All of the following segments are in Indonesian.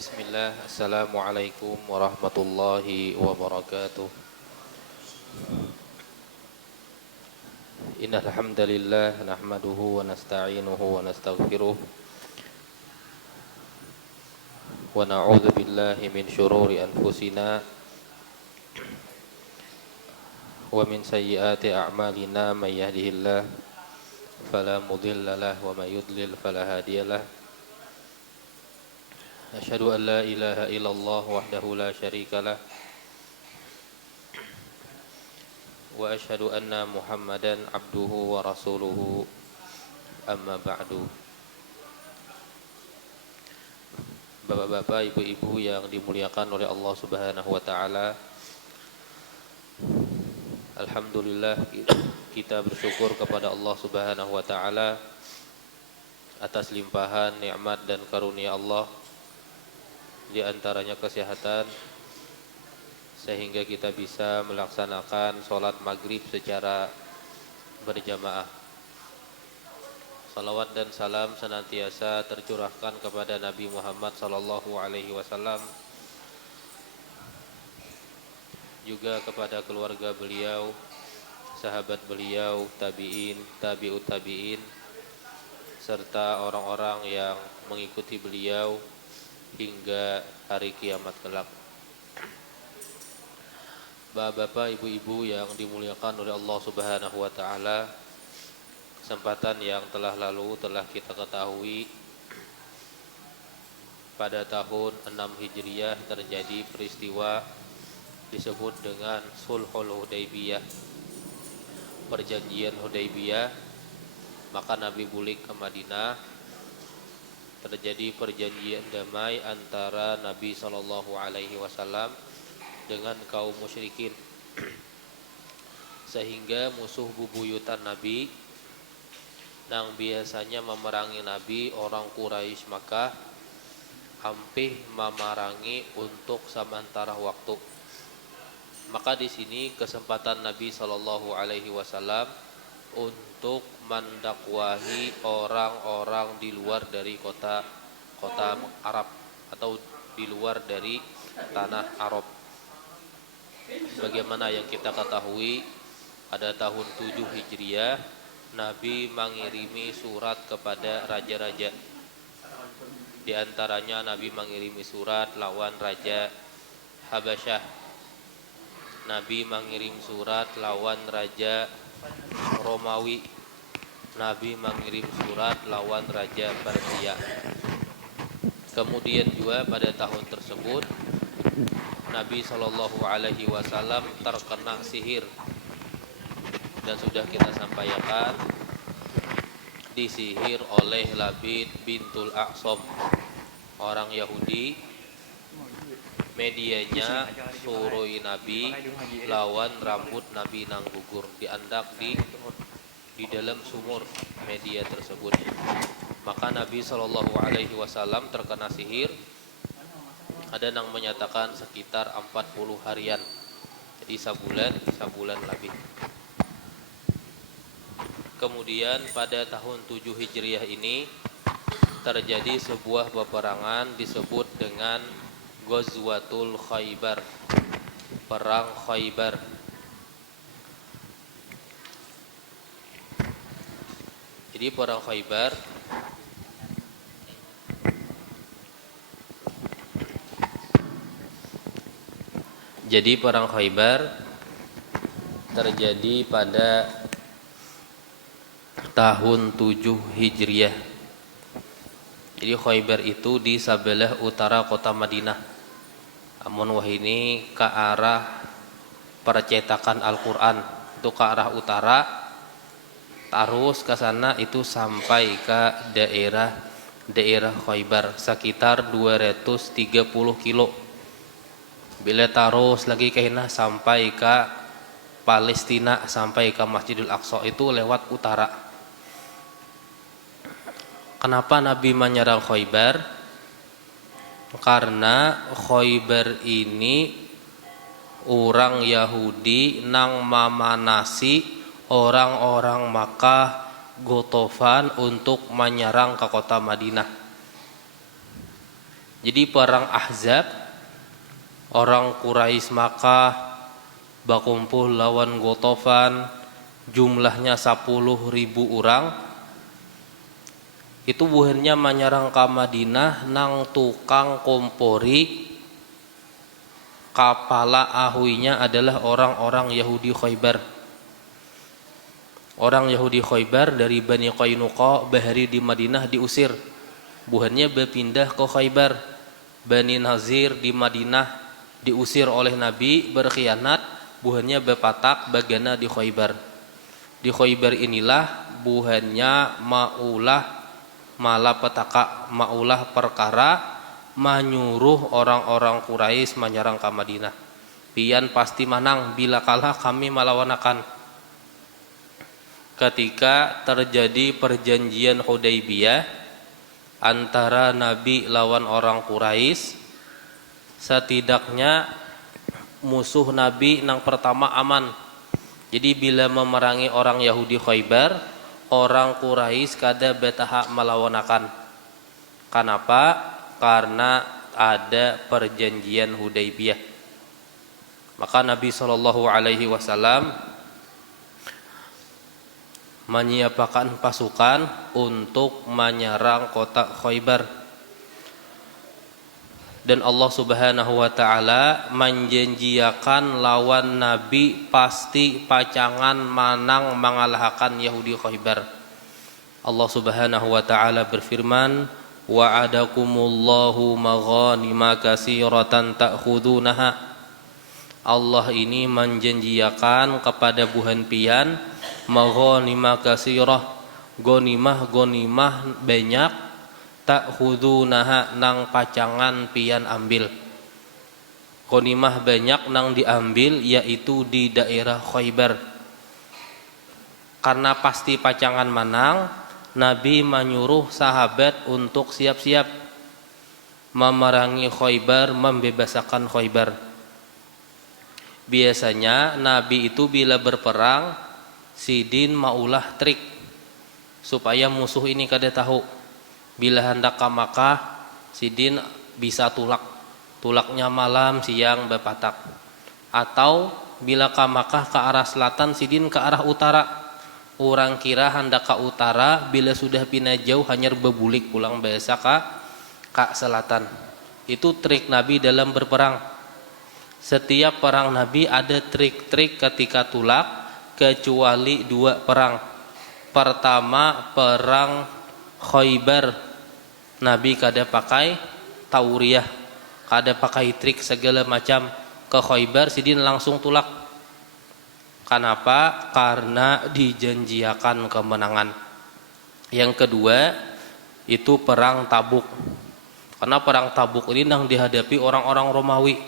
Bismillah, Assalamualaikum warahmatullahi wabarakatuh. Innal hamdalillah nahmaduhu wa nasta'inuhu wa nastaghfiruh wa na'udzu billahi min syururi anfusina wa min sayyiati a'malina may yahdihillah fala mudilla lahu wa may yudlil fala hadiyalah. Asyhadu an la ilaha illallah wahdahu la syarikalah wa asyhadu anna Muhammadan abduhu wa rasuluhu amma ba'du. Bapak-bapak, ibu-ibu yang dimuliakan oleh Allah Subhanahu wa taala, alhamdulillah kita bersyukur kepada Allah Subhanahu wa taala atas limpahan nikmat dan karunia Allah, di antaranya kesehatan, sehingga kita bisa melaksanakan sholat maghrib secara berjamaah. Salawat dan salam senantiasa tercurahkan kepada Nabi Muhammad sallallahu alaihi wasallam, juga kepada keluarga beliau, sahabat beliau, tabi'in, tabi'ut tabi'in, serta orang-orang yang mengikuti beliau hingga hari kiamat kelak. Bapak-bapak, ibu-ibu yang dimuliakan oleh Allah Subhanahu wa taala, kesempatan yang telah lalu telah kita ketahui pada tahun 6 Hijriah terjadi peristiwa disebut dengan Sulhul Hudaybiyah, perjanjian Hudaybiyah. Maka Nabi balik ke Madinah, terjadi perjanjian damai antara Nabi sallallahu alaihi wasallam dengan kaum musyrikin, sehingga musuh bubuyutan Nabi yang biasanya memerangi Nabi, orang Quraisy Makkah, hampir memerangi untuk sementara waktu. Maka di sini kesempatan Nabi sallallahu alaihi wasallam untuk mendakwahi orang-orang di luar dari kota Arab atau di luar dari tanah Arab. Bagaimana yang kita ketahui, pada tahun 7 Hijriah Nabi mengirimi surat kepada raja-raja. Di antaranya Nabi mengirimi surat lawan Raja Habasyah. Nabi mengirim surat lawan Raja Romawi. Nabi mengirim surat lawan Raja Persia. Kemudian juga pada tahun tersebut Nabi Shallallahu Alaihi Wasallam terkena sihir, dan sudah kita sampaikan disihir oleh Labid bintul A'sam, orang Yahudi. Medianya suroi Nabi lawan rambut Nabi nang gugur, diandak di dalam sumur media tersebut. Maka Nabi Shallallahu Alaihi Wasallam terkena sihir. Ada yang menyatakan sekitar 40 harian, jadi sabulan lebih. Kemudian pada tahun 7 Hijriah ini terjadi sebuah peperangan disebut dengan Ghazwatul Khaybar, perang Khaybar. Jadi perang Khaybar terjadi pada tahun 7 Hijriah. Jadi Khaybar itu di sebelah utara kota Madinah. Amun wah ini ke arah percetakan Al-Quran, itu ke arah utara, terus ke sana itu sampai ke daerah Khaybar sekitar 230 kilo. Bila terus lagi ke sana sampai ke Palestina, sampai ke Masjidil Aqsa, itu lewat utara. Kenapa Nabi menyerang Khaybar? Karena Khaybar ini orang Yahudi nang memanasi orang-orang Makkah Gotofan untuk menyerang ke kota Madinah. Jadi perang Ahzab, orang Quraisy Makkah bakumpul lawan Ghatafan, jumlahnya 10.000 orang. Itu buahnya menyerang ke Madinah nang tukang kompori, kepala ahuinya adalah orang-orang Yahudi Khaybar. Orang Yahudi Khaybar dari Bani Qainuqa bahari di Madinah diusir. Buahnya berpindah ke Khaybar. Bani Nazir di Madinah diusir oleh Nabi, berkhianat. Buahnya berpatak bagana di Khaybar. Di Khaybar inilah buahnya malapetaka maulah perkara menyuruh orang-orang Quraisy menyerang ke Madinah. Pian pasti menang, bila kalah kami melawan. Ketika terjadi perjanjian Hudaybiyah antara Nabi lawan orang Quraisy, setidaknya musuh Nabi nang pertama aman. Jadi bila memerangi orang Yahudi Khaybar, orang Quraisy kada betahak melawanakan. Kenapa? Karena ada perjanjian Hudaybiyah. Maka Nabi SAW menyiapkan pasukan untuk menyerang kota Khaybar. Dan Allah Subhanahu wa taala menjanjiakan lawan Nabi pasti pacangan menang mengalahkan Yahudi Khaybar. Allah Subhanahu wa taala berfirman, wa'adakumullahu maghanima katsiratan ta'khudunaha. Allah ini menjanjiakan kepada buhan pian maghanima katsirah, gonimah banyak, ta'khudunaha nang pacangan pian ambil. Ghanimah banyak nang diambil yaitu di daerah Khaybar. Karena pasti pacangan menang, Nabi menyuruh sahabat untuk siap-siap memerangi Khaybar, membebaskan Khaybar. Biasanya Nabi itu bila berperang, sidin maulah trik supaya musuh ini kada tahu. Bila hendak ke Makkah, sidin bisa tulaknya malam siang berpatak. Atau bila ke Makkah ke arah selatan, sidin ke arah utara. Orang kira hendak ke utara, bila sudah pindah jauh hanya bebulik pulang biasa ke selatan. Itu trik Nabi dalam berperang. Setiap perang Nabi ada trik-trik ketika tulak, kecuali 2 perang. Pertama perang Khaybar, Nabi kada pakai tauriyah, kada pakai trik segala macam. Ke Khaybar sidin langsung tulak. Kenapa? Karena dijanjiakan kemenangan. Yang kedua itu perang Tabuk. Karena perang Tabuk ini yang dihadapi orang-orang Romawi,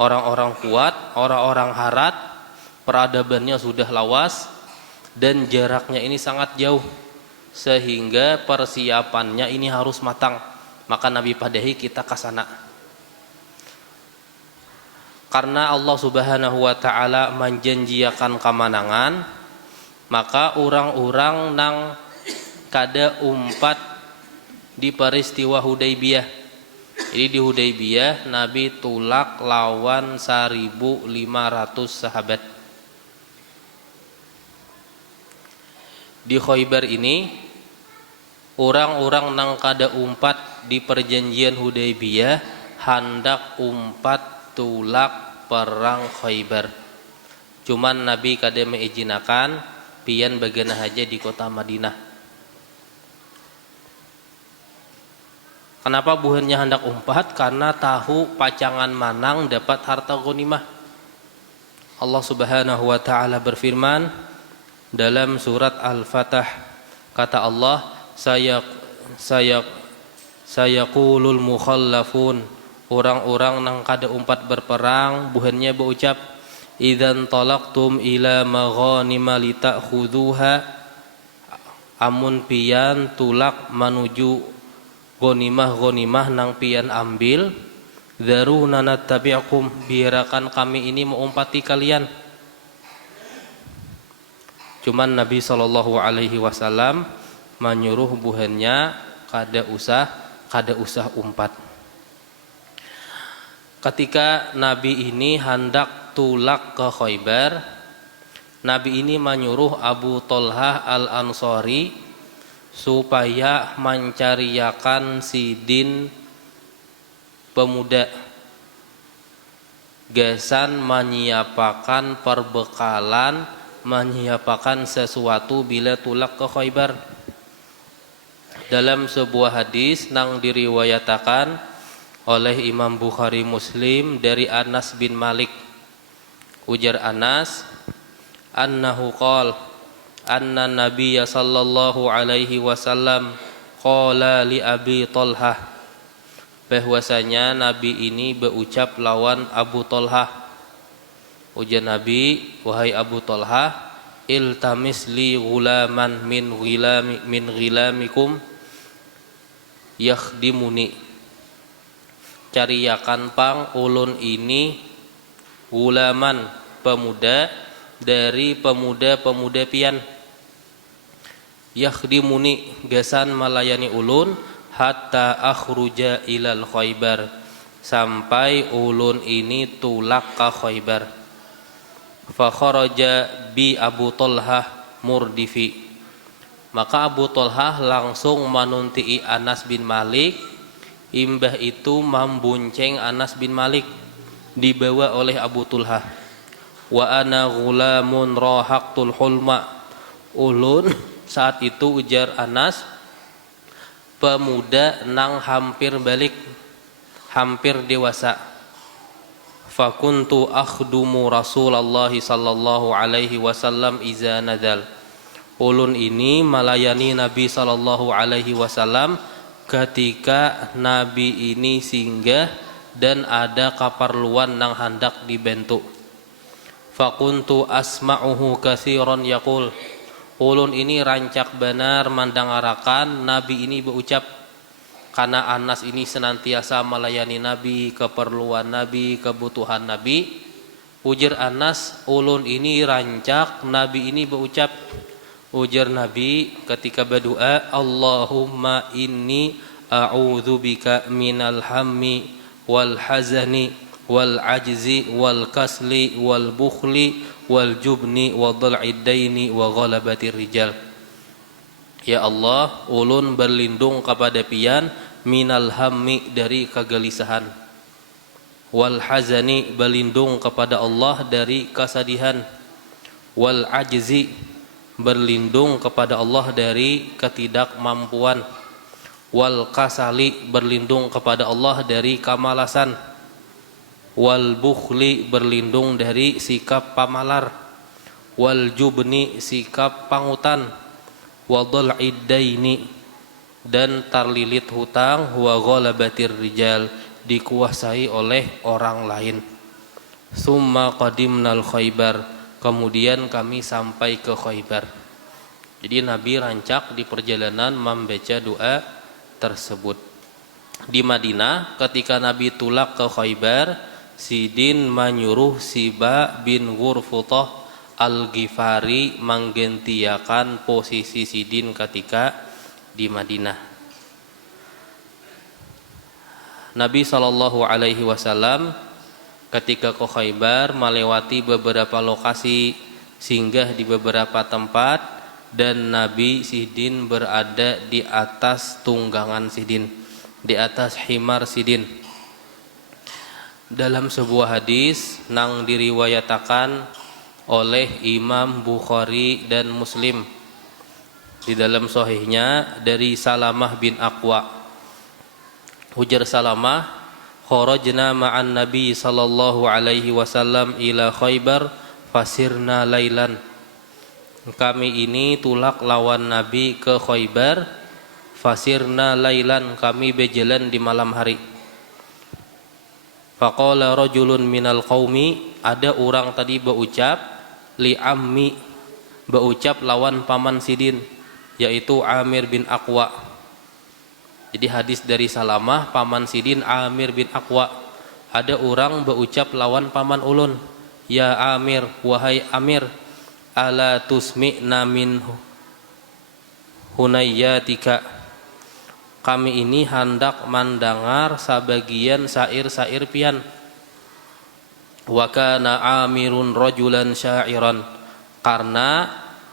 orang-orang kuat, orang-orang harat, peradabannya sudah lawas dan jaraknya ini sangat jauh, sehingga persiapannya ini harus matang. Maka Nabi padahi kita ke sana. Karena Allah Subhanahu wa taala menjanjiakan kemenangan, maka orang-orang nang kada umpat di peristiwa Hudaybiyah. Jadi di Hudaybiyah Nabi tulak lawan 1.500 sahabat. Di Khaybar ini orang-orang nang kada umpat di perjanjian Hudaybiyah hendak umpat tulak perang Khaybar. Cuman Nabi kada mengizinakan pian bagana haja di kota Madinah. Kenapa buhannya hendak umpat? Karena tahu pacangan manang dapat harta ghanimah. Allah Subhanahu wa taala berfirman dalam surat Al-Fatah, kata Allah, sayaqulul mukhallafun, orang-orang nang kada umpat berperang buhannya berucap, idzan talaqtum ila maghanima litakhuduha, amun pian tulak menuju ghanimah nang pian ambil, daruna nattabi'akum, biarkan kami ini mengumpati kalian. Cuman Nabi SAW menyuruh buhannya kada usah umpat. ketika Nabi ini hendak tulak ke Khaybar, Nabi ini menyuruh Abu Thalhah Al-Ansari supaya mencariakan sidin pemuda, gasan menyiapakan perbekalan, menyiapakan sesuatu bila tulak ke Khaybar. Dalam sebuah hadis nang diriwayatakan oleh Imam Bukhari Muslim dari Anas bin Malik, ujar Anas, annahu qala anna nabiyya sallallahu alaihi wasallam qala li Abi Thalhah, bahwasanya Nabi ini berucap lawan Abu Thalhah. Ujar Nabi, wahai Abu Thalhah, iltamis li ghulaman min ghilamikum yakhdimuni, cariakan pang ulun ini ghulaman, pemuda dari pemuda-pemuda pian, yakhdimuni, gasan melayani ulun, hatta akhruja ilal Khaybar, sampai ulun ini tulak ke Khaybar. Fa kharaja bi Abu Thalhah murdifi, maka Abu Thalhah langsung manuntii Anas bin Malik. Imbah itu membonceng Anas bin Malik, dibawa oleh Abu Thalhah. Wa ana ghulamun rahaqtul hulma, ulun saat itu, ujar Anas, pemuda nang hampir balik, hampir dewasa. Fakuntu akhdumu Rasulullah sallallahu alaihi wasallam iza nadal, ulun ini melayani Nabi sallallahu alaihi wasallam ketika Nabi ini singgah dan ada kaparluan nang hendak dibentuk. Fakuntu asma'uhu katsiran yaqul, ulun ini rancak benar mendengarakan Nabi ini berucap, karena Anas ini senantiasa melayani Nabi, keperluan Nabi, kebutuhan Nabi. Ujar Anas, ulun ini rancak Nabi ini berucap. Ujar Nabi ketika berdoa, Allahumma inni a'udzubika minal hammi wal hazani wal ajzi wal kasli wal bukhli wal jubni wa dhal'id daini wa ghalabatir rijal. Ya Allah, ulun berlindung kepada pian minal hammi, dari kegelisahan, wal hazani, berlindung kepada Allah dari kesedihan, wal ajzi, berlindung kepada Allah dari ketidakmampuan, wal kasali, berlindung kepada Allah dari kamalasan, wal bukhli, berlindung dari sikap pamalar, wal jubni, sikap pangutan, wa dhal'id daini, dan terlilit hutang, wa ghalabatir rijal, dikuasai oleh orang lain. Summa qadimnal Khaybar, kemudian kami sampai ke Khaybar. Jadi Nabi rancak di perjalanan membaca doa tersebut. Di Madinah ketika Nabi tulak ke Khaybar, Sidin menyuruh Siba bin Ghurfutah Al-Ghifari menggentiakan posisi Sidin ketika di Madinah. Nabi SAW ketika ke Khaybar melewati beberapa lokasi, singgah di beberapa tempat, dan Nabi Sidin berada di atas tunggangan Sidin, di atas himar Sidin. Dalam sebuah hadis nang diriwayatakan oleh Imam Bukhari dan Muslim di dalam sahihnya dari Salamah bin Aqwa, ujar Salamah, kharajna ma'an Nabi sallallahu alaihi wasallam ila Khaybar fasirna lailan, kami ini tulak lawan Nabi ke Khaybar, fasirna lailan, kami berjalan di malam hari. Faqala rajulun minal qaumi, ada orang tadi berucap, li ammi, berucap lawan paman Sidin, yaitu Amir bin Aqwa. Jadi hadis dari Salamah, paman Sidin Amir bin Aqwa. Ada orang berucap lawan paman ulun, ya Amir, wahai Amir, ala tusmi'na min hunayyatika, kami ini hendak mendengar sebagian sair-sair pian. Wa kana Amirun rajulan syairan, karena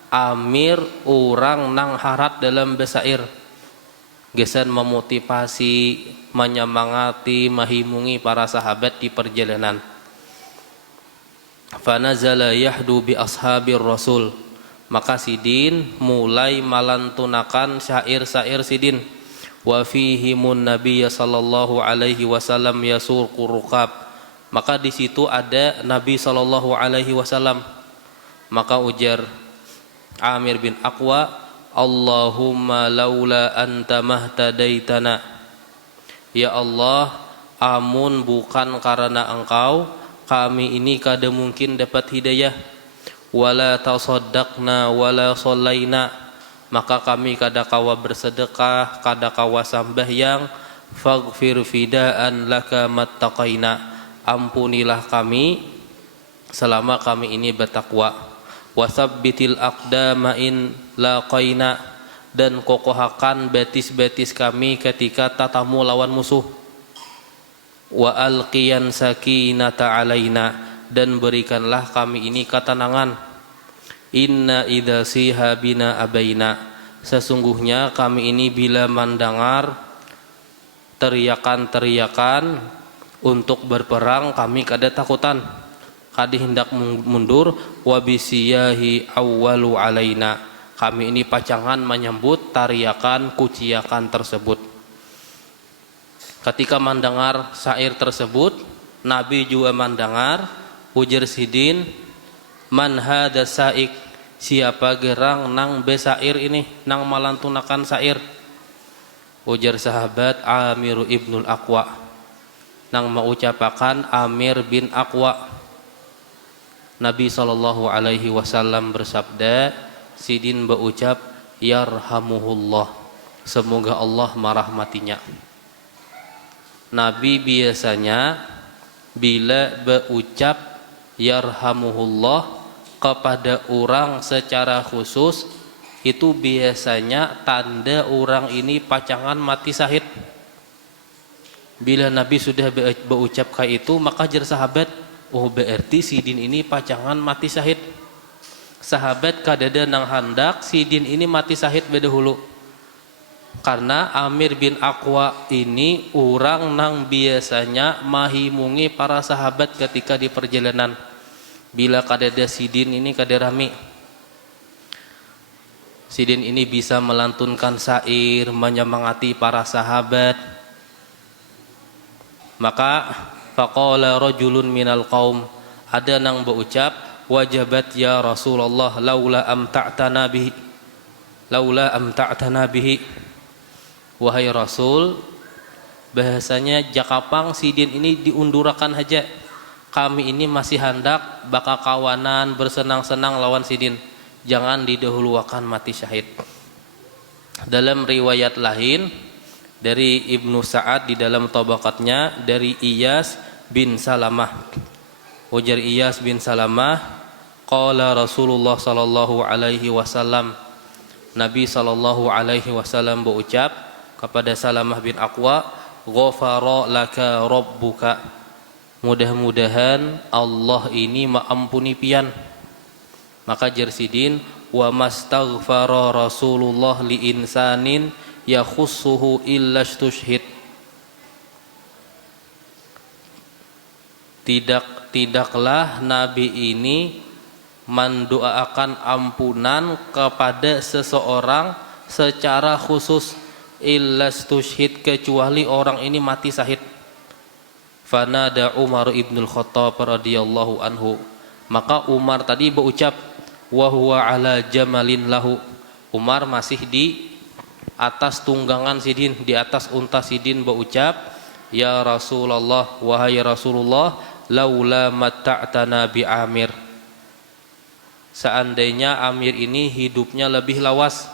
Amir orang nang harat dalam besair, gesan memotivasi, menyemangati, mahimungi para sahabat di perjalanan. Fanazala yahdu bi ashabir rasul, maka Sidin mulai melantunakan syair-syair Sidin. Wa fihimun nabiyya sallallahu alaihi wasallam yasul qurqab, maka di situ ada Nabi sallallahu alaihi wasallam. Maka ujar Amir bin Aqwa, Allahumma laula anta mahtadaitana, ya Allah, amun bukan karena engkau kami ini kada mungkin dapat hidayah. Wala tasaddaqna wala shallaina, maka kami kada kawa bersedekah, kada kawa sambahyang. Faghfir fidaan laka mattaqaina, ampunilah kami selama kami ini bertakwa. Wasabbitil aqdama in laqaina, dan kokohakan betis-betis kami ketika tatamu lawan musuh. Wa alqiyan sakinata alaina, dan berikanlah kami ini ketenangan. Inna idza siha bina abaina, sesungguhnya kami ini bila mendengar teriakan-teriakan untuk berperang kami kada takutan, kada hendak mundur. Wa bisiyahi awwalu alaina, kami ini pacangan menyambut tariakan kuciakan tersebut. Ketika mendengar syair tersebut, Nabi juga mendengar. Ujar Sidin, man hada saik, siapa gerang nang besair ini, nang melantunakan syair. Ujar sahabat Amir ibnul Aqwa, nang mengucapkan Amir bin Aqwa. Nabi sallallahu alaihi wasallam bersabda, Sidin berucap, yarhamuhullah, semoga Allah merahmatinya. Nabi biasanya bila berucap yarhamuhullah kepada orang secara khusus, itu biasanya tanda orang ini pacangan mati syahid. Bila Nabi sudah berucap kayak itu, maka jar sahabat, oh berarti Sidin ini pacangan mati syahid. Sahabat kadada nang handak Sidin ini mati syahid bedahulu. Karena Amir bin Aqwa ini orang nang biasanya mahimungi para sahabat ketika di perjalanan. Bila kadada Sidin ini kada rami, Sidin ini bisa melantunkan syair, menyemangati para sahabat. Maka faqala rajulun minal qaum, ada nang berucap, wajabat ya Rasulullah laula amta'tana bihi, laula amta'tana bihi. Wahai Rasul, bahasanya jakapang Sidin ini diundurakan aja. Kami ini masih hendak bakal kawanan bersenang-senang lawan Sidin. Jangan didahulukan mati syahid. Dalam riwayat lain dari Ibnu Sa'ad di dalam tabaqatnya dari Iyas bin Salamah. Ujar Iyas bin Salamah, qala Rasulullah sallallahu alaihi wasallam, Nabi sallallahu alaihi wasallam berucap kepada Salamah bin Aqwa, ghafara laka rabbuka, mudah-mudahan Allah ini maampuni pian. Maka jar Sidin, wa mastaghfara Rasulullah li insanin yakhussuhu illa istushhid, tidaklah Nabi ini mendoakan ampunan kepada seseorang secara khusus, illa istushhid, kecuali orang ini mati syahid. Fanada Umar ibnul Khattab radhiyallahu anhu, maka Umar tadi berucap, wa huwa ala jamalin lahu, Umar masih di atas tunggangan Sidin, di atas unta Sidin, berucap, ya Rasulullah, wahai Rasulullah, laula matta'tana bi Amir, seandainya Amir ini hidupnya lebih lawas,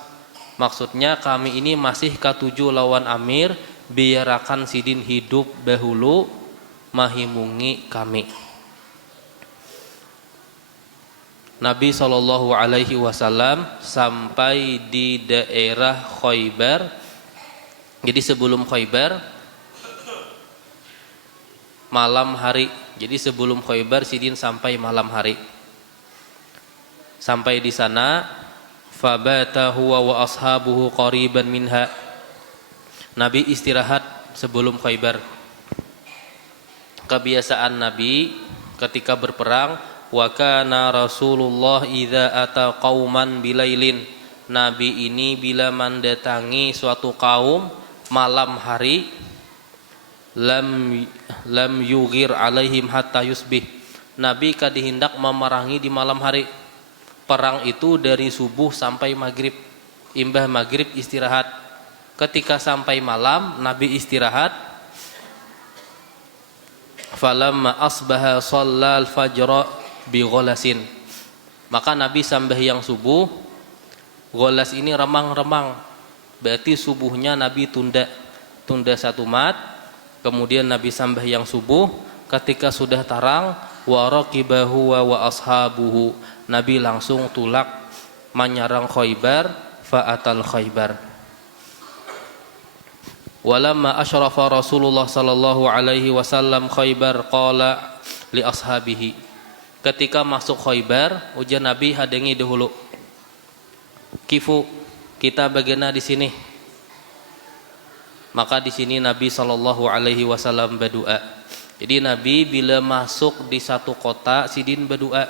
maksudnya kami ini masih katuju lawan Amir, biarkan Sidin hidup dahulu mahimungi kami. Nabi sallallahu alaihi wasallam sampai di daerah Khaybar. Jadi sebelum Khaybar, malam hari. Jadi sebelum Khaybar Sidin sampai malam hari. Sampai di sana fabata huwa wa ashabuhu qariban minha. Nabi istirahat sebelum Khaybar. Kebiasaan Nabi ketika berperang, wa kana Rasulullah idza ata qauman bilailin. Nabi ini bila mendatangi suatu kaum malam hari, lam yughir alaihim hatta yusbih. Nabi kadihindak memerangi di malam hari. Perang itu dari subuh sampai maghrib. Imbah maghrib istirahat. Ketika sampai malam Nabi istirahat. Falamma asbaha shallal fajra bi ghalasin. Maka Nabi sembahyang subuh. Ghalas ini remang-remang. Berarti subuhnya Nabi tunda 1 mat. Kemudian Nabi sembahyang subuh. Ketika sudah tarang, wa raqibahu wa ashabuhu. Nabi langsung tulak menyerang Khaybar, fa'atal Khaybar. Walamma asyrafa Rasulullah sallallahu alaihi wasallam Khaybar qala li ashabihi. Ketika masuk Khaybar, ujar Nabi hadangi dahulu. Kifu, kita bagaimana di sini? Maka di sini Nabi sallallahu alaihi wasallam berdoa. Jadi Nabi bila masuk di satu kota Sidin berdoa.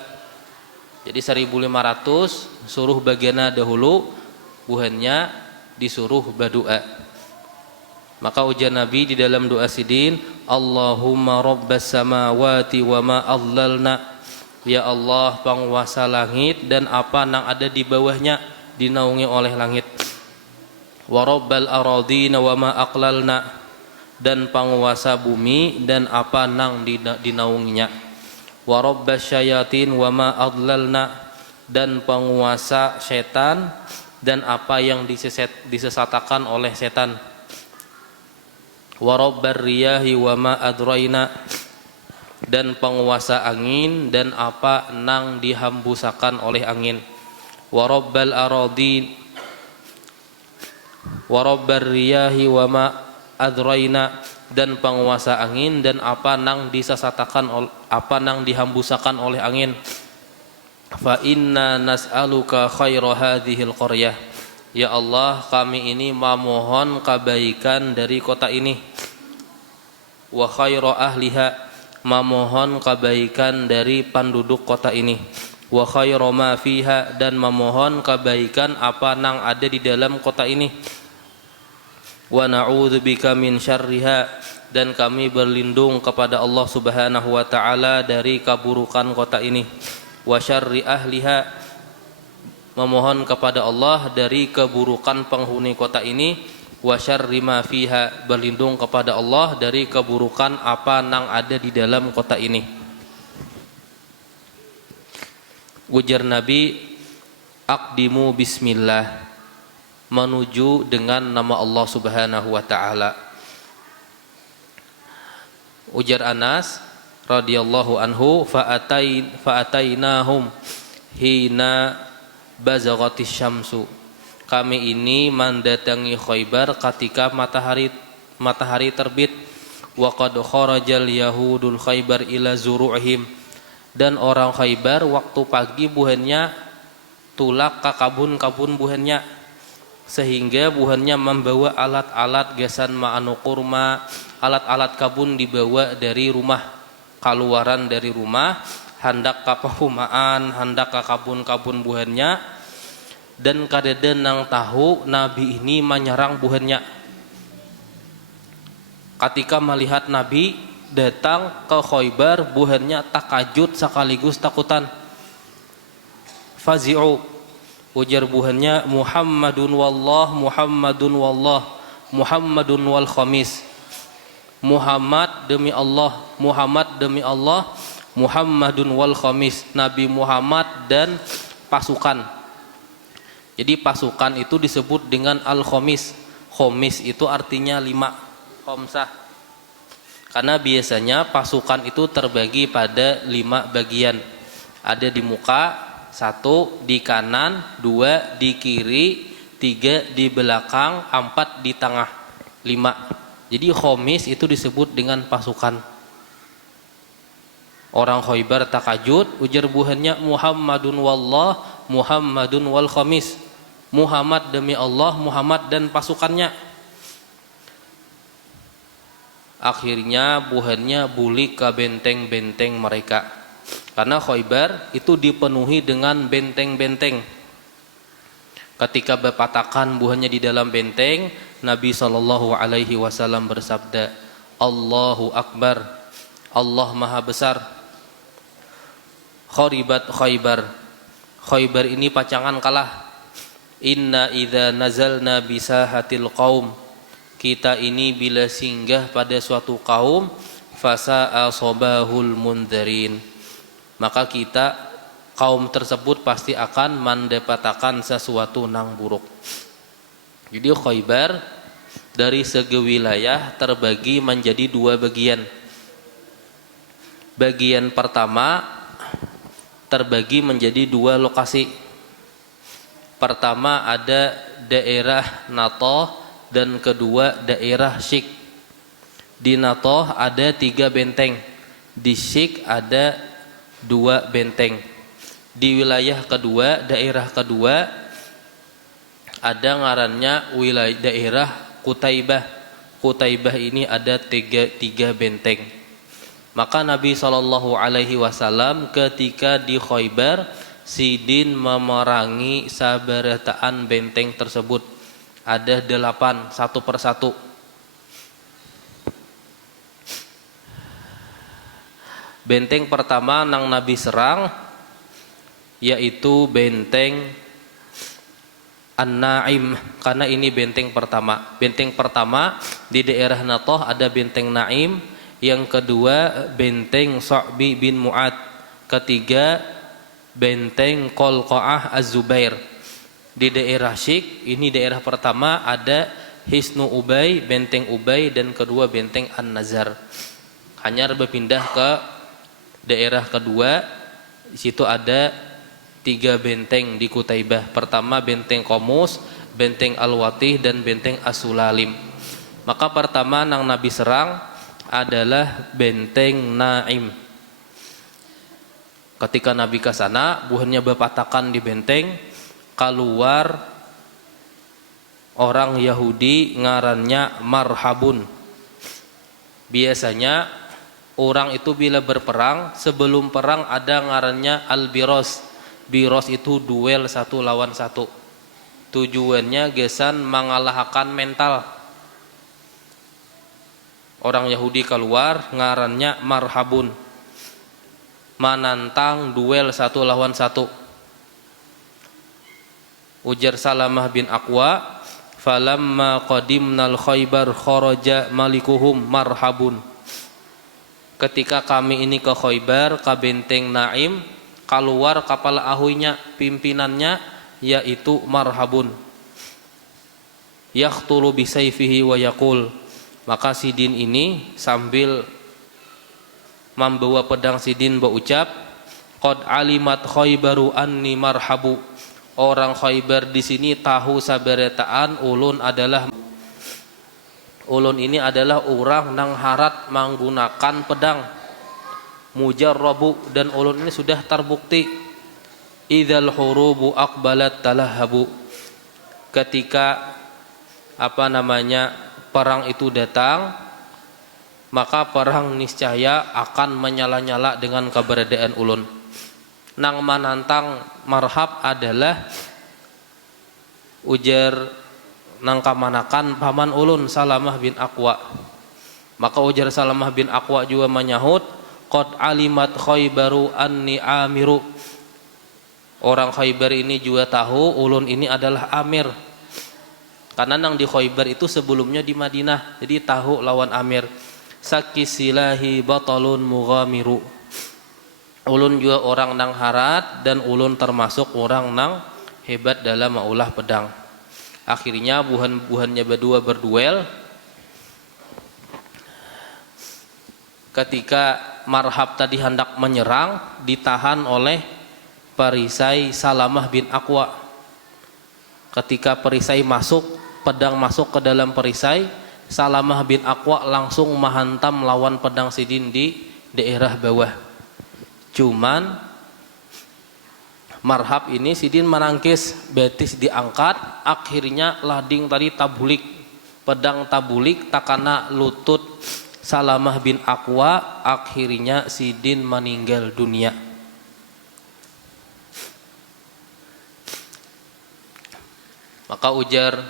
Jadi 1500 suruh bagaimana dahulu, buhannya disuruh berdoa. Maka ujar Nabi di dalam doa Sidin, Allahumma rabbas samawati wa ma adlalna. Ya Allah, penguasa langit dan apa yang ada di bawahnya, dinaungi oleh langit. Wa rabbal aradina wa ma aqlalna. Dan penguasa bumi dan apa yang dinaunginya. Wa rabbas syayatin wa ma adlalna. Dan penguasa setan dan apa yang disesatkan oleh setan. Wa rabbar riyahi wa ma adraina. Dan penguasa angin dan apa nang dihambusakan oleh angin. Wa rabbal aradin wa rabbar riyahi wa ma adraina. Dan penguasa angin dan apa nang disesatkan, apa nang dihambusakan oleh angin. Fa inna nas'aluka khaira hadhil qaryah. Ya Allah, kami ini memohon kebaikan dari kota ini. Wa khaira ahliha, memohon kebaikan dari penduduk kota ini. Wa khaira ma fiha, dan memohon kebaikan apa nang ada di dalam kota ini. Wa na'udzubika min syarriha, dan kami berlindung kepada Allah Subhanahu wa taala dari keburukan kota ini. Wa syarri ahliha, memohon kepada Allah dari keburukan penghuni kota ini. Wa syarri ma fiha, berlindung kepada Allah dari keburukan apa nang ada di dalam kota ini. Ujar Nabi, aqdimu bismillah, menuju dengan nama Allah Subhanahu wa taala. Ujar Anas radhiyallahu anhu, fa'atainahum hina bazaghatis syamsu. Kami ini mendatangi Khaybar ketika matahari terbit. Wa qad kharajal yahudul Khaybar ila zuru'ihim. Dan orang Khaybar waktu pagi buhannya tulak ke kabun-kabun buhannya, sehingga buhannya membawa alat-alat gasan ma'anu kurma, alat-alat kabun dibawa dari rumah, keluaran dari rumah, hendak ke perumahan, hendak ke kabun-kabun buhannya. Dan kadeden nang tahu Nabi ini menyerang buhannya. Ketika melihat Nabi datang ke Khaybar, buhannya takajud sekaligus takutan. Fazi'u, ujar buhannya, Muhammadun wallah, Muhammadun wallah, Muhammadun wal khamis. Muhammad demi Allah, Muhammad demi Allah, Muhammadun wal khamis. Nabi Muhammad dan pasukan. Jadi pasukan itu disebut dengan al-khamis. Khamis itu artinya 5, khamsah. Karena biasanya pasukan itu terbagi pada 5 bagian. Ada di muka, 1 di kanan, 2 di kiri, 3 di belakang, 4 di tengah, 5. Jadi khamis itu disebut dengan pasukan. Orang Khaybar takajud, ujar buhannya Muhammadun wallah, Muhammadun wal khamis. Muhammad demi Allah, Muhammad dan pasukannya. Akhirnya buhannya bulik ke benteng-benteng mereka. Karena Khaybar itu dipenuhi dengan benteng-benteng. Ketika berpatakan buhannya di dalam benteng, Nabi SAW bersabda, Allahu Akbar, Allah Maha Besar. Kharibat Khaybar, Khaybar ini pacangan kalah. Inna idza nazalna bisahatil qaum, kita ini bila singgah pada suatu kaum, fasa'a sobahul mundzirin, maka kita kaum tersebut pasti akan mendapatkan sesuatu nang buruk. Jadi Khaybar dari segi wilayah terbagi menjadi dua bagian. Bagian pertama terbagi menjadi dua lokasi. Pertama ada daerah Natoh dan kedua daerah Syik. Di Natoh ada 3 benteng, di Syik ada 2 benteng. Di wilayah kedua, daerah kedua ada ngarannya wilayah daerah Qutaibah. Qutaibah ini ada 3 benteng. Maka Nabi SAW ketika di Khaybar, sidin memerangi sabarataan benteng tersebut. Ada 8, satu persatu. Benteng pertama nang Nabi serang yaitu benteng An-Naim, karena ini benteng pertama. Benteng pertama di daerah Natoh ada benteng Naim, yang kedua benteng Sa'bi bin Mu'ad, ketiga benteng Qalqa'ah Az-Zubair. Di daerah Syik, ini daerah pertama ada Hisnu Ubay, benteng Ubay, dan kedua benteng An-Nazar. Hanyar berpindah ke daerah kedua, di situ ada 3 benteng di Qutaibah. Pertama benteng Qomus, benteng Al-Watih, dan benteng As-Sulalim. Maka pertama nang Nabi serang adalah benteng Naim. Ketika Nabi ke sana, buahnya berpatakan di benteng, keluar orang Yahudi ngarannya Marhabun. Biasanya orang itu bila berperang, sebelum perang ada ngarannya Al-Biros. Biros itu duel 1 lawan 1. Tujuannya gesan mengalahkan mental. Orang Yahudi keluar ngarannya Marhabun, menantang duel 1 lawan 1. Ujar Salamah bin Aqwa, falamma qadimnal Khaybar kharaja malikuhum Marhabun. Ketika kami ini ke Khaybar, ke benteng Naim, keluar kapal ahuinya, pimpinannya yaitu Marhabun. Yaqtulu bisayfihi wa yaqul, maka sidin ini sambil membawa pedang sidin berucap, qad alimat Khaybaru anni marhabu. Orang Khaybar di sini tahu sabarataan ulun ini adalah orang nang harat menggunakan pedang. Mujarrabu, dan ulun ini sudah terbukti. Idzal hurubu aqbalat talahabu, ketika perang itu datang, maka perang niscaya akan menyala-nyala dengan keberadaan ulun. Nang manantang Marhab adalah ujar nang kamanakan paman ulun Salamah bin Aqwa. Maka ujar Salamah bin Aqwa juga menyahut, qad alimat Khaybaru anni amiru. Orang Khaybar ini juga tahu ulun ini adalah amir. Karena nang di Khaybar itu sebelumnya di Madinah, jadi tahu lawan amir. Sakisilahi batalun mughamiru. Ulun juga orang nang harat, dan ulun termasuk orang nang hebat dalam maulah pedang. Akhirnya buhannya berdua berduel. Ketika Marhab tadi hendak menyerang, ditahan oleh perisai Salamah bin Aqwa. Ketika perisai masuk, pedang masuk ke dalam perisai, Salamah bin Aqwa langsung menghantam lawan pedang sidin di daerah bawah. Cuman marhab ini sidin menangkis, betis diangkat, akhirnya lading tadi tabulik, pedang tabulik takana lutut Salamah bin Aqwa, akhirnya sidin meninggal dunia. Maka ujar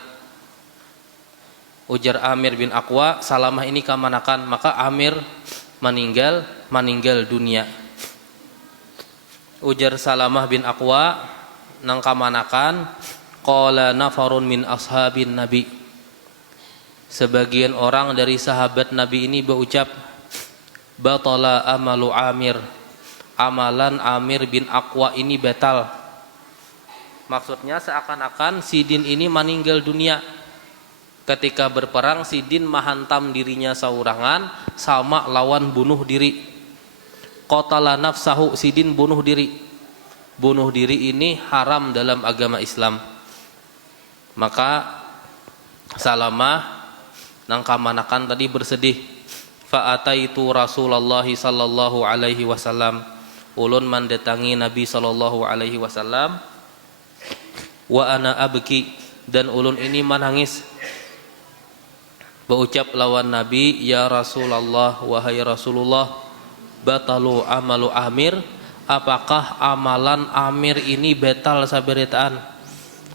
Amir bin Aqwa, Salamah ini kamanakan, maka Amir meninggal dunia. Ujar Salamah bin Aqwa nang kamanakan, qala nafarun min ashabin nabi. Sebagian orang dari sahabat Nabi ini berucap, batala amalu Amir, amalan Amir bin Aqwa ini batal. Maksudnya seakan-akan sidin ini meninggal dunia. Ketika berperang sidin menghantam dirinya saurangan sama lawan bunuh diri. Qatala nafsahu, sidin bunuh diri. Bunuh diri ini haram dalam agama Islam. Maka Salamah nang kamanakan tadi bersedih. Fa ataitu Rasulullah sallallahu alaihi wasallam, ulun mendatangi Nabi sallallahu alaihi wasallam, wa ana abki, dan ulun ini menangis. Berucap lawan Nabi, ya Rasulullah, wahai Rasulullah, batalu amalu Amir, apakah amalan Amir ini batal saberetaan,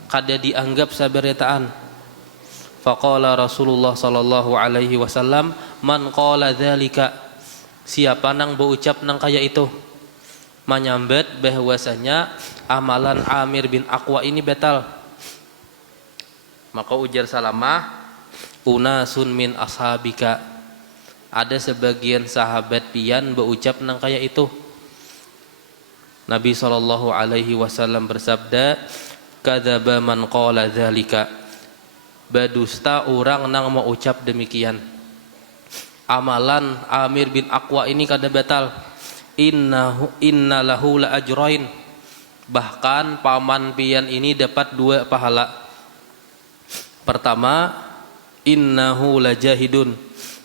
kada dianggap saberetaan? Faqala Rasulullah sallallahu alaihi wasallam, man qala dzalika, siapa nang berucap nang kaya itu, menyambet bahwasanya amalan Amir bin Aqwa ini batal. Maka ujar Salamah, unasun min ashabika, ada sebagian sahabat pian berucap nang kaya itu. Nabi sallallahu alaihi wasallam bersabda, kadzaba man qala dzalika, badusta orang nang mau ucap demikian. Amalan Amir bin Aqwa ini kada batal. Inna lahu la ajrain, bahkan paman pian ini dapat 2 pahala. Pertama, innahu la jahidun,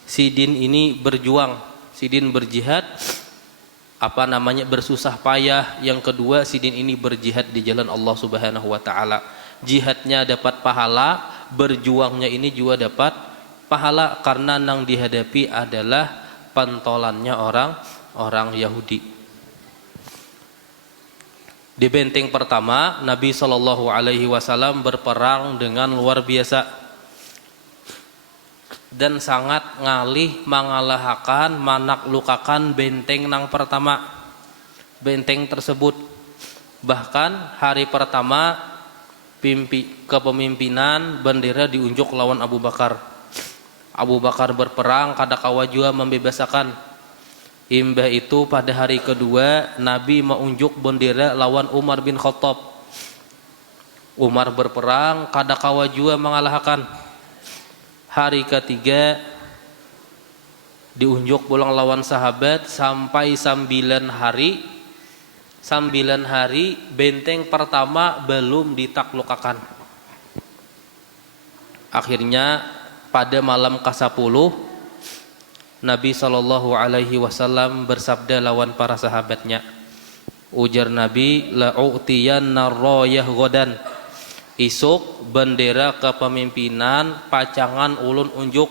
sidin ini berjuang, sidin berjihad, bersusah payah. Yang kedua, sidin ini berjihad di jalan Allah Subhanahu wa taala. Jihadnya dapat pahala, berjuangnya ini juga dapat pahala, karena nang dihadapi adalah pentolannya orang Yahudi. Di benteng pertama Nabi sallallahu alaihi wasallam berperang dengan luar biasa dan sangat ngalih mengalahkan, menaklukkan benteng nang pertama. Benteng tersebut bahkan hari pertama kepemimpinan bendera diunjuk lawan Abu Bakar. Abu Bakar berperang kada kawa jua membebasakan. Imbah itu pada hari kedua Nabi menunjuk bendera lawan Umar bin Khattab. Umar berperang kada kawa jua mengalahkan. Hari ketiga diunjuk pulang lawan sahabat sampai 9 hari. 9 hari benteng pertama belum ditaklukkan. Akhirnya pada malam ke-10 Nabi sallallahu alaihi wasallam bersabda lawan para sahabatnya. Ujar Nabi, la u'tiyanna rayah ghadan, isuk bendera kepemimpinan pacangan ulun unjuk,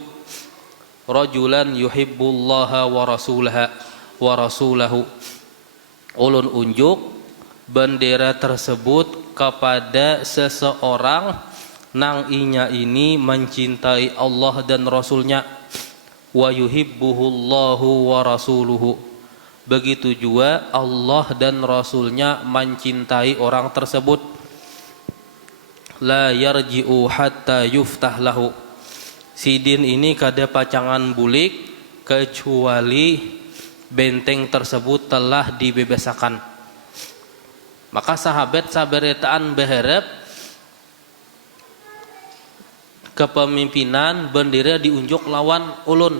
rajulan yuhibbullaha wa rasulahu, ulun unjuk bendera tersebut kepada seseorang nang inya ini mencintai Allah dan Rasulnya, wa yuhibbuhullahu wa rasuluhu, begitu juga Allah dan Rasulnya mencintai orang tersebut. La yarji'u hatta yuftah lahu, sidin ini kada pacangan bulik kecuali benteng tersebut telah dibebasakan. Maka sahabat saberetaan berharap kepemimpinan bendera diunjuk lawan ulun.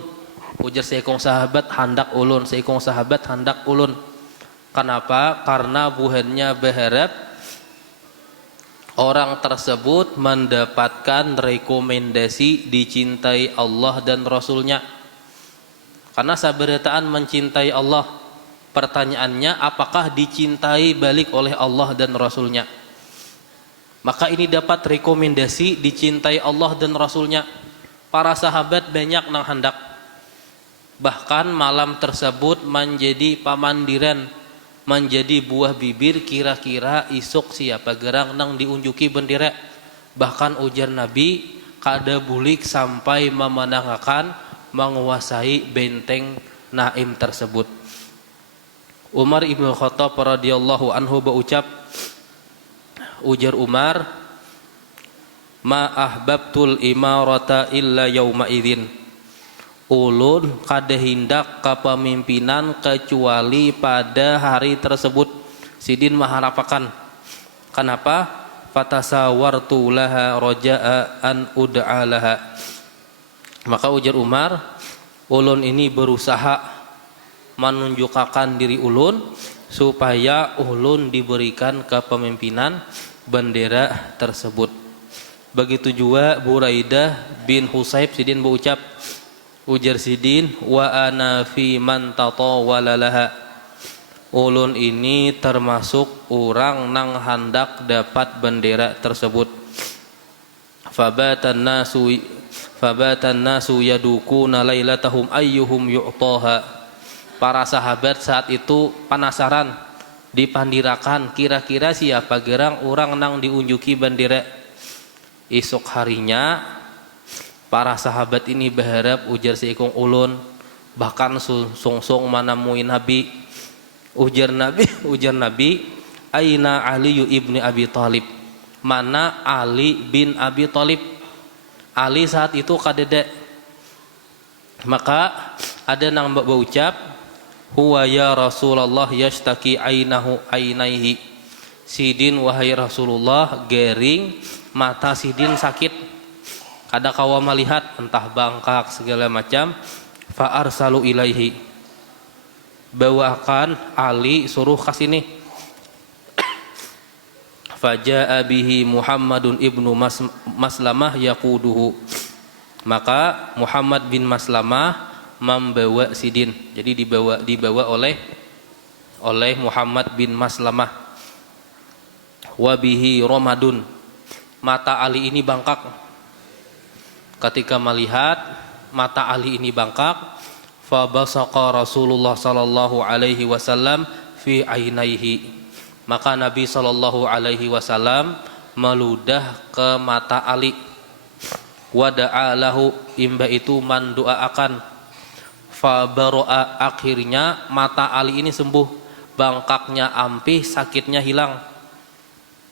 Ujar seekong sahabat handak ulun, seekong sahabat handak ulun. Kenapa? Karena buhannya berharap orang tersebut mendapatkan rekomendasi dicintai Allah dan Rasulnya. Karena saberetaan mencintai Allah, Pertanyaannya, apakah dicintai balik oleh Allah dan Rasulnya? Maka ini dapat rekomendasi dicintai Allah dan Rasulnya. Para sahabat banyak nang hendak. Bahkan malam tersebut menjadi pamandiran, menjadi buah bibir, kira-kira isuk siapa gerang nang diunjuki bendera. Bahkan ujar Nabi, kada bulik sampai memenangkan menguasai benteng Naim tersebut. Umar ibn Khattab radhiyallahu anhu berucap, ujar Umar, ma ahbabtul imarata illa yauma idzin. Ulun kada hindak kepemimpinan kecuali pada hari tersebut. Sidin maharapakan. Kenapa? Fatasawartu laha raja'a an ud'a laha. Maka ujar Umar, ulun ini berusaha menunjukkan diri ulun supaya ulun diberikan kepemimpinan bendera tersebut. Begitu juga Buraidah bin Husayb sidin berucap, ujar sidin, wa ana fi man tatawala laha. Ulun ini termasuk orang nang hendak dapat bendera tersebut. Fabatan nasu yadukuna lailatahum ayyuhum yu'taha. Para sahabat saat itu penasaran, dipandirakan kira-kira siapa gerang orang nang diunjuki bendera. Esok harinya para sahabat ini berharap ujar seikung ulun, bahkan sungsung menemui Nabi. Ujar Nabi, aina Ali ibni Abi Thalib. Mana Ali bin Abi Thalib? Ali saat itu kadede. Maka ada nang berucap, huwa ya Rasulullah yashtaki ainaihi. Sidin wahai Rasulullah, gering mata sidin sakit. Kada kawa melihat, entah bangkak segala macam. Fa arsalu ilaihi. Bawakan Ali, suruh ke sini. Faja'a bihi Muhammadun ibnu Maslamah yaquduhu. Maka Muhammad bin Maslamah membawa sidin. Jadi dibawa oleh Muhammad bin Maslamah. Wabihi Romadun. Mata Ali ini bangkak. Ketika melihat mata Ali ini bangkak, fa basaqa Rasulullah sallallahu alaihi wasallam fi ainaihi. Maka Nabi sallallahu alaihi wasallam meludah ke mata Ali. Wada'a lahu, imba itu mendoakan. Fa baro'a, akhirnya mata Ali ini sembuh, bangkaknya ampih, sakitnya hilang.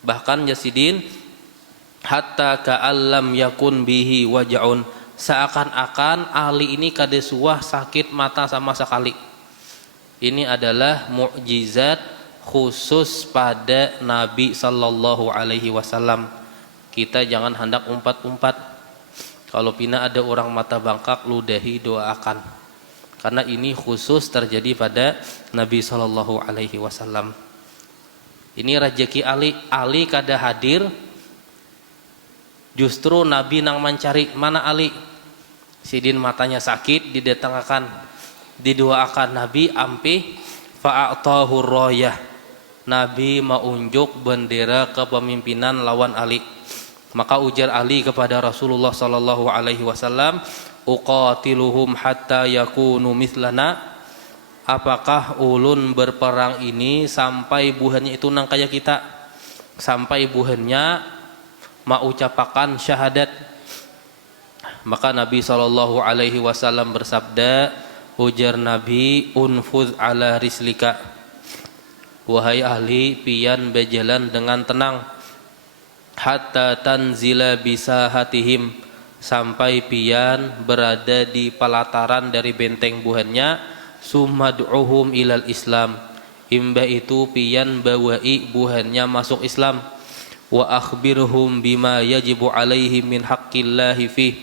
Bahkan Yasidin, hatta ka'allam yakun bihi waja'un, seakan-akan Ali ini kadesuah sakit mata sama sekali. Ini adalah mukjizat khusus pada Nabi sallallahu alaihi wasallam. Kita jangan hendak umpat-umpat. Kalau pina ada orang mata bangkak, ludahi doakan. Karena ini khusus terjadi pada Nabi sallallahu alaihi wasallam. Ini rezeki Ali. Ali kada hadir, justru Nabi nang mencari mana Ali. Sidin matanya sakit, didatangkan, didoakan Nabi ampih, fa'atahu royah. Nabi meunjuk bendera kepemimpinan lawan Ali. Maka ujar Ali kepada Rasulullah sallallahu alaihi wasallam, uqatiluhum hatta yakunu mithlana. Apakah ulun berperang ini sampai buhannya itu nang kayak kita, sampai buhannya mau ucapakan syahadat. Maka Nabi sallallahu alaihi wasallam bersabda, ujar Nabi, unfuz ala rislika. Wahai ahli, pian berjalan dengan tenang. Hatta tanzila bisahatihim, sampai pian berada di pelataran dari benteng buhannya. Sumad'uhum ilal Islam, imba itu pian bawai buhannya masuk Islam. Wa akhbirhum bima yajibu alaihim min haqqillahi fih,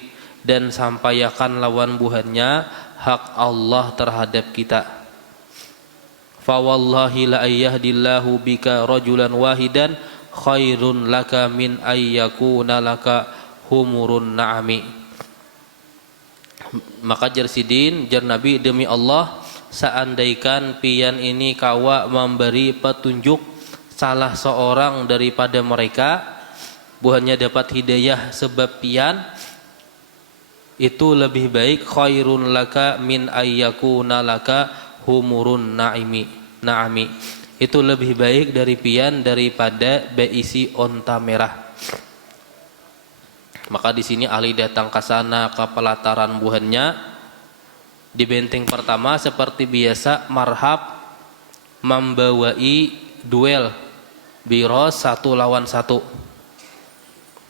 dan sampaikan lawan buhannya hak Allah terhadap kita. Fa wallahi la ayyahdillahu bika rajulan wahidan khairun laka min ayyakuna laka humurun na'ami. Maka jar sidin, jar Nabi, demi Allah, seandaikan pian ini kawa memberi petunjuk salah seorang daripada mereka, buahnya dapat hidayah sebab pian, itu lebih baik khairun laka min ayyakuna laka humurun na'ami. Itu lebih baik dari pian daripada berisi onta merah. Maka di sini Ali datang ke sana ke pelataran buahnya. Di benteng pertama seperti biasa marhab membawai duel biros 1 lawan 1.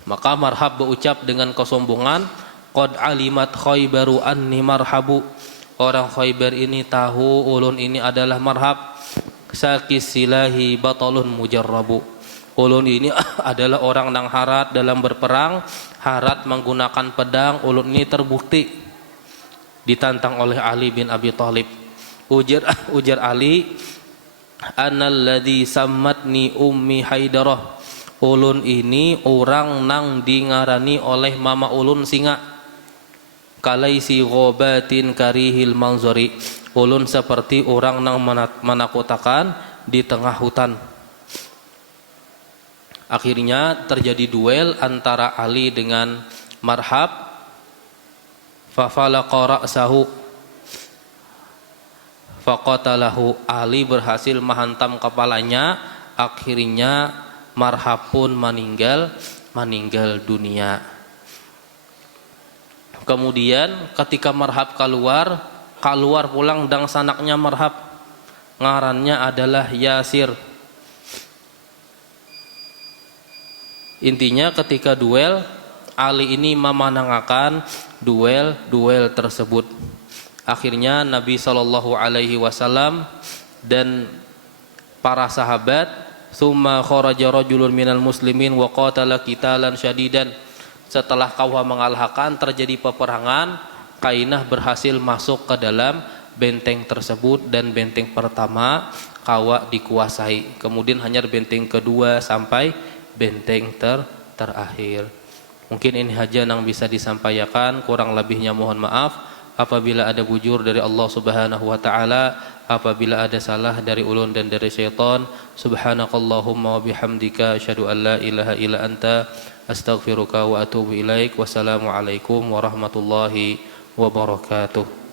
Maka marhab berucap dengan kesombongan, qad alimat Khaybaru anni marhabu. Orang Khaybar ini tahu ulun ini adalah marhab. Sakis silahi batalun mujarrabu. Ulun ini adalah orang nang harat dalam berperang, harat menggunakan pedang. Ulun ini terbukti ditantang oleh Ali bin Abi Thalib. Ujar Ali, analladzi sammatni ummi Haidarah. Ulun ini orang nang dingarani oleh mama ulun singa. Kalaisi ghabatin karihil manzari. Ulun seperti orang nang menakutkan di tengah hutan. Akhirnya terjadi duel antara Ali dengan marhab. Fafalaqa ra'sahu faqatalahu. Ali berhasil menghantam kepalanya. Akhirnya marhab pun meninggal dunia. Kemudian ketika marhab keluar pulang dang sanaknya marhab, ngarannya adalah Yasir. Intinya ketika duel, Ali ini memenangkan duel tersebut. Akhirnya Nabi SAW dan para sahabat, summa kharaja rajulun minal muslimin wa qatala qitalan syadidan. Setelah kaum mengalahkan, terjadi peperangan, Kainah berhasil masuk ke dalam benteng tersebut dan benteng pertama kawa dikuasai. Kemudian hanya benteng kedua sampai benteng terakhir. Mungkin ini saja yang bisa disampaikan, kurang lebihnya mohon maaf. Apabila ada bujur dari Allah Subhanahu wa taala, apabila ada salah dari ulun dan dari syaitan, subhanakallahumma wa bihamdika asyhadu an la ilaha illa anta astaghfiruka wa atubu ilaik. Wassalamualaikum warahmatullahi wabarakatuh.